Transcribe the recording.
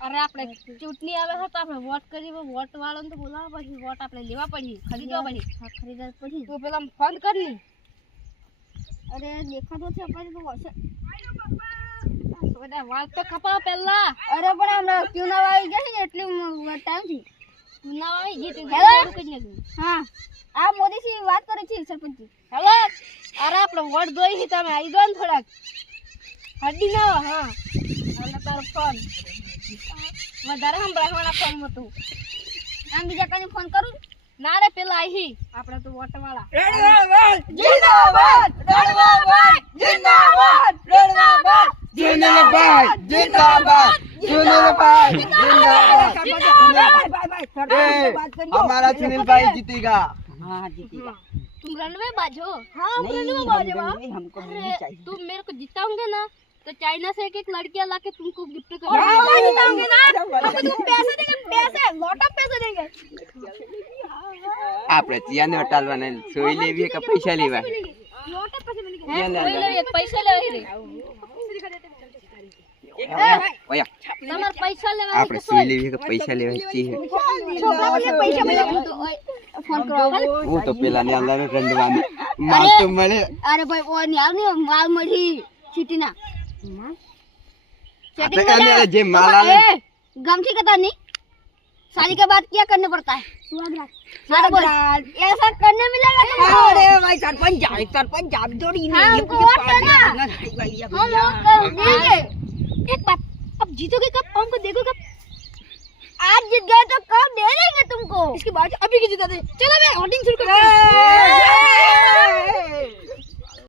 અરે આપણે ચૂંટણી આવે છે તો આપણે વોટ કરી વોટ વાળાને તો બોલાવવા પછી વોટ આપણે લેવા પડી ખરીદવા પડી હા ખરીદવા પડી તો પેલા ફોન કરી અરે દેખાતો છે આપણે તો વોટ બધા વાત તો ખપાવ પહેલા અરે પણ હમણાં ચુનાવ આવી ગયા છે ને એટલે ટાઈમ થી ચુનાવ આવી ગઈ હા આ મોદી થી વાત કરે છે સરપંચ હેલો અરે આપણે વોટ જોઈ છે તમે આવી જાવ ને થોડાક હડી ના હા અરે તારો ફોન વધારે સંભળાવવાના ફોન માં તું આમ બીજા કને ફોન કરું ના રે પેલા આવી આપણે તો વોટ વાળા જિંદાબાદ જિંદાબાદ જિંદાબાદ જિંદાબાદ જિંદાબાદ જિંદાબાદ જિંદાબાદ जिंदाबाद हमारा सुनील भाई जीतेगा हाँ जीतेगा तुम रन में बाजो हाँ रन में बाजो हमको मिलनी चाहिए तुम मेरे को जिताओगे ना तो चाइना से एक लड़कियां लाके तुमको गिफ्ट हाँ, जिताओगे ना तुम पैसे देंगे पैसे लौटा पैसे देंगे આપણે ચિયાને હટાલવાના સોઈ લેવી કે પૈસા લેવા लौटा पैसे मिलेंगे ये ले लो। पैसा ले रे ઓયા તમાર પૈસા લેવા આપણે સોઈ લેવી કે પૈસા લેવા છે છોકરા મને પૈસા મળે તો ફોન કરો હું તો પેલા ને અંદર રંડવાની માલ તો મળે अरे भाई वो नहीं आव नहीं माल मड़ी सिटी ना આપણે જે માલ આવે गमछी का नहीं शादी के बाद क्या करने पड़ता है ऐसा करने मिलेगा तुमको अरे भाई सरपंच जाब जोड़ी हाँ, हमको वोट देना। हम लोग देंगे एक बात अब जीतोगे कब हमको देखो कब आज जीत गए तो कब दे देंगे तुमको इसके बाद अभी की जिता दे चलो मैं वोटिंग शुरू करते हैं